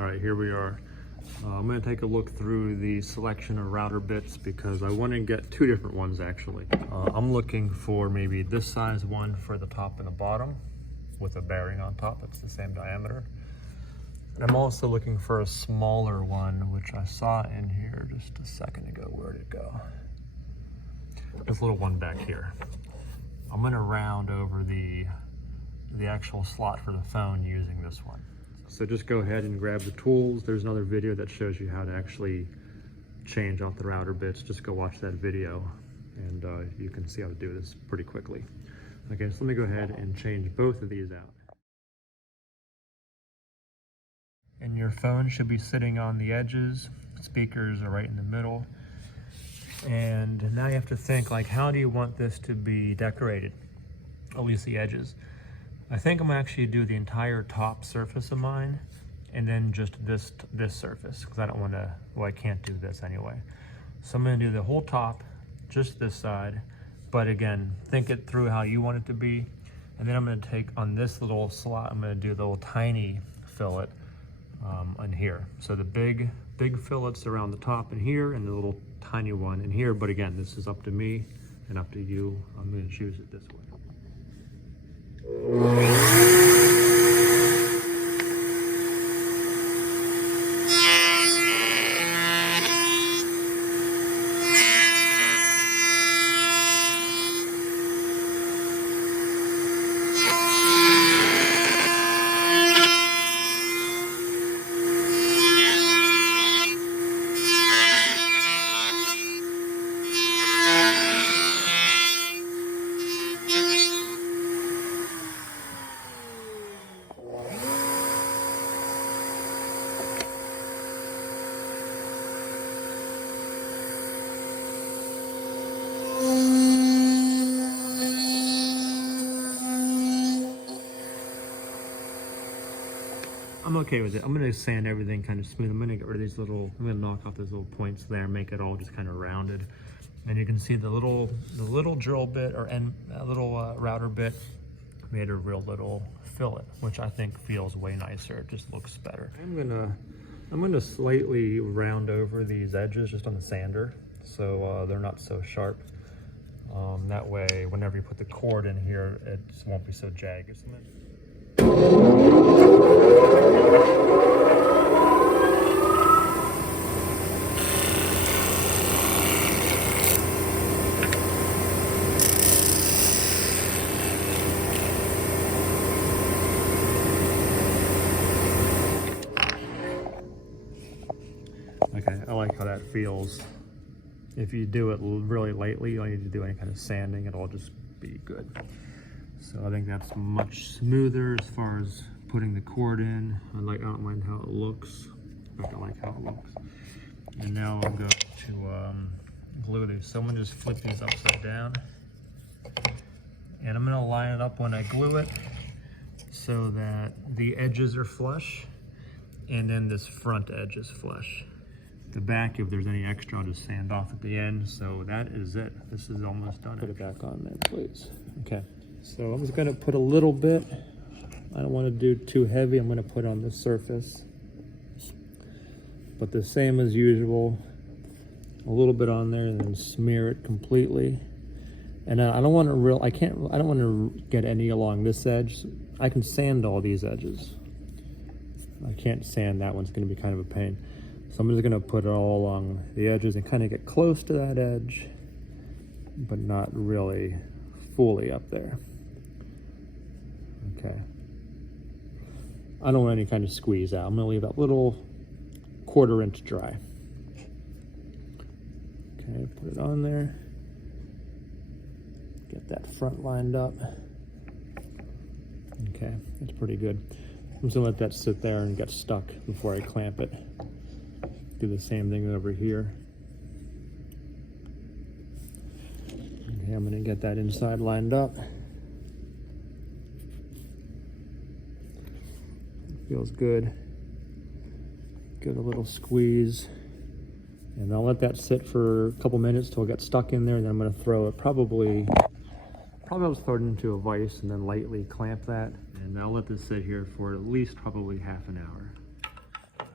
All right, here we are. I'm gonna take a look through the selection of router bits because I want to get two different ones actually. I'm looking for maybe this size one for the top and the bottom with a bearing on top that's the same diameter. And I'm also looking for a smaller one, which I saw in here just a second ago. Where'd it go? This little one back here. I'm gonna round over the actual slot for the phone using this one. So just go ahead and grab the tools. There's another video that shows you how to actually change out the router bits. Just go watch that video and you can see how to do this pretty quickly. Okay, so let me go ahead and change both of these out. And your phone should be sitting on the edges. Speakers are right in the middle. And now you have to think, like, how do you want this to be decorated? At least the edges. I think I'm gonna actually do the entire top surface of mine and then just this surface, because I don't want to, well, I can't do this anyway. So I'm gonna do the whole top, just this side, but again, think it through how you want it to be. And then I'm gonna take on this little slot, I'm gonna do the little tiny fillet on here. So the big fillets around the top in here and the little tiny one in here. But again, this is up to me and up to you. I'm gonna choose it this way. I'm okay with it. I'm gonna sand everything kind of smooth. I'm gonna get rid of these little, I'm gonna knock off those little points there, make it all just kind of rounded. And you can see the little drill bit or little router bit made a real little fillet, which I think feels way nicer. It just looks better. I'm gonna slightly round over these edges just on the sander, so they're not so sharp. That way, whenever you put the cord in here, it won't be so jagged. Okay, I like how that feels. If you do it really lightly, you don't need to do any kind of sanding, it'll just be good. So I think that's much smoother as far as putting the cord in. I don't mind how it looks. I don't like how it looks. And now I'll go to glue these. So I'm gonna just flip these upside down. And I'm gonna line it up when I glue it so that the edges are flush and then this front edge is flush. The back, if there's any extra, I'll just sand off at the end. So that is it. This is almost done. Put it back on there, please. Okay. So I'm just gonna put a little bit. I don't want to do too heavy. I'm gonna put on the surface. But the same as usual, a little bit on there and then smear it completely. And I don't want to I don't want to get any along this edge. I can sand all these edges. I can't sand that one. It's gonna be kind of a pain. So I'm just gonna put it all along the edges and kind of get close to that edge, but not really fully up there. Okay. I don't want any kind of squeeze out. I'm gonna leave that little 1/4 inch dry. Okay, put it on there. Get that front lined up. Okay, that's pretty good. I'm just gonna let that sit there and get stuck before I clamp it. Do the same thing over here. Okay, I'm gonna get that inside lined up. Feels good. Give it a little squeeze. And I'll let that sit for a couple minutes till it gets stuck in there, and then I'm gonna throw it probably I'll throw it into a vise and then lightly clamp that. And I'll let this sit here for at least probably half an hour.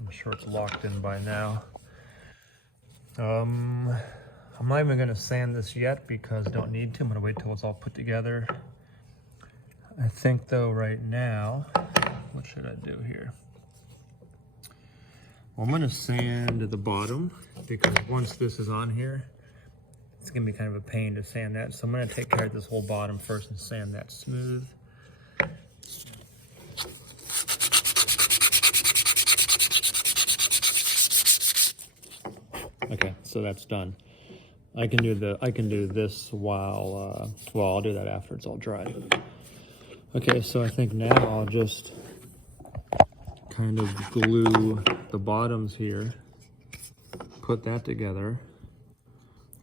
I'm sure it's locked in by now. I'm not even gonna sand this yet because I don't need to. I'm gonna wait till it's all put together. I think though right now, what should I do here? Well, I'm gonna sand the bottom because once this is on here, it's gonna be kind of a pain to sand that. So I'm gonna take care of this whole bottom first and sand that smooth. Okay, so that's done. I can do this while well, I'll do that after it's all dry. Okay, so I think now I'll just kind of glue the bottoms here, put that together,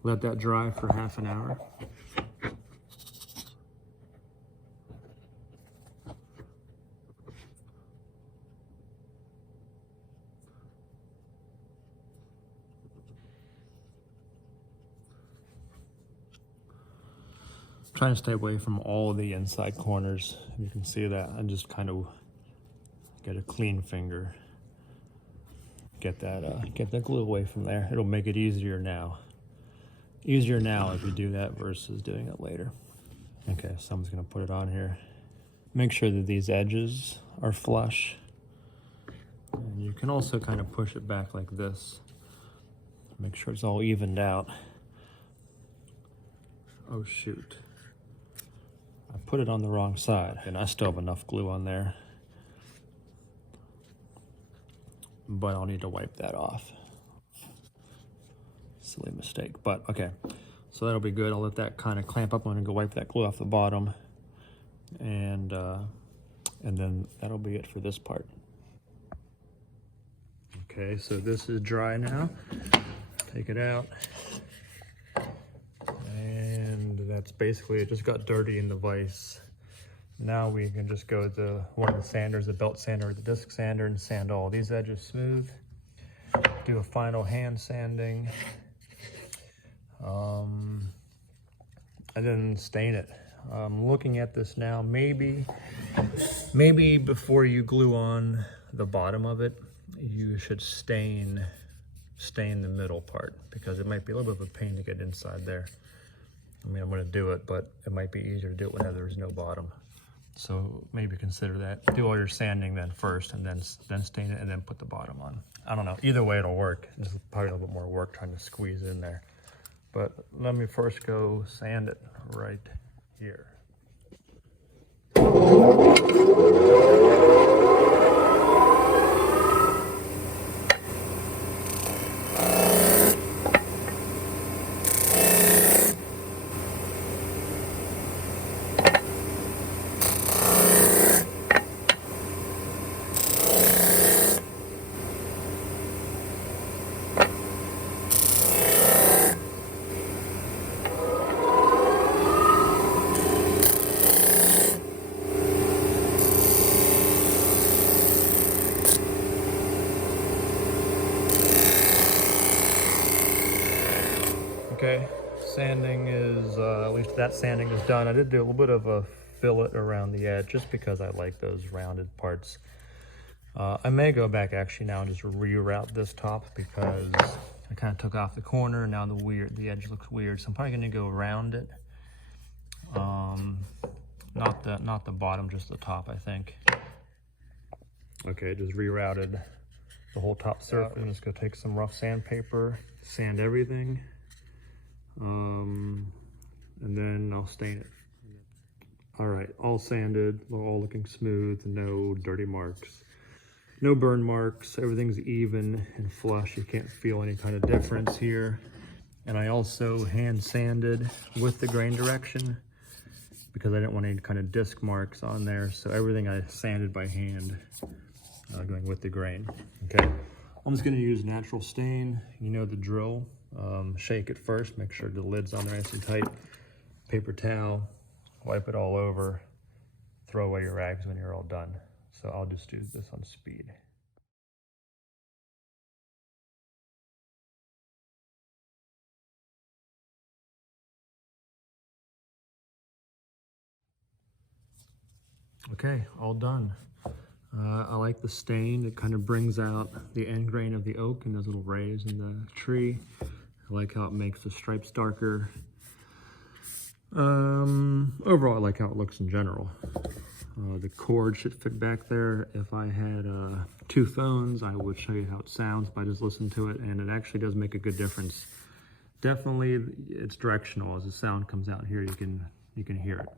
let that dry for half an hour. Trying to stay away from all the inside corners. You can see that. I just kind of get a clean finger. Get that glue away from there. It'll make it easier now. Easier now if you do that versus doing it later. Okay, so I'm just gonna put it on here. Make sure that these edges are flush. And you can also kind of push it back like this. Make sure it's all evened out. Oh shoot. I put it on the wrong side and I still have enough glue on there. But I'll need to wipe that off. Silly mistake, but okay. So that'll be good. I'll let that kind of clamp up. I'm gonna go wipe that glue off the bottom. And then that'll be it for this part. Okay, so this is dry now. Take it out. And that's basically it. Just got dirty in the vise. Now we can just go to one of the sanders, the belt sander or the disc sander, and sand all these edges smooth. Do a final hand sanding. And then stain it. I'm looking at this now. Maybe before you glue on the bottom of it, you should stain the middle part because it might be a little bit of a pain to get inside there. I mean, I'm going to do it, but it might be easier to do it whenever there's no bottom. So maybe consider that. Do all your sanding then first, and then stain it, and then put the bottom on. I don't know. Either way, it'll work. This is probably a little bit more work trying to squeeze in there. But let me first go sand it right here. Okay, sanding is, at least that sanding is done. I did do a little bit of a fillet around the edge just because I like those rounded parts. I may go back actually now and just reroute this top because I kind of took off the corner and now the edge looks weird. So I'm probably gonna go around it. Not the bottom, just the top, I think. Okay, just rerouted the whole top surface. I'm just gonna take some rough sandpaper, sand everything. And then I'll stain it. All right, all sanded, all looking smooth, no dirty marks, no burn marks, everything's even and flush. You can't feel any kind of difference here. And I also hand sanded with the grain direction because I didn't want any kind of disc marks on there. So everything I sanded by hand, going with the grain. Okay, I'm just gonna use natural stain. You know the drill. Shake it first, make sure the lid's on there nice and tight. Paper towel, wipe it all over, throw away your rags when you're all done. So I'll just do this on speed. Okay, all done. I like the stain. It kind of brings out the end grain of the oak and those little rays in the tree. I like how it makes the stripes darker. Overall, I like how it looks in general. The cord should fit back there. If I had 2 phones, I would show you how it sounds, but I just listened to it, and it actually does make a good difference. Definitely, it's directional. As the sound comes out here, you can hear it.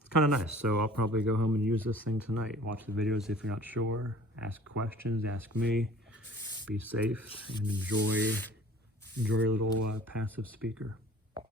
It's kind of nice. So I'll probably go home and use this thing tonight. Watch the videos if you're not sure. Ask questions. Ask me. Be safe and enjoy your little passive speaker.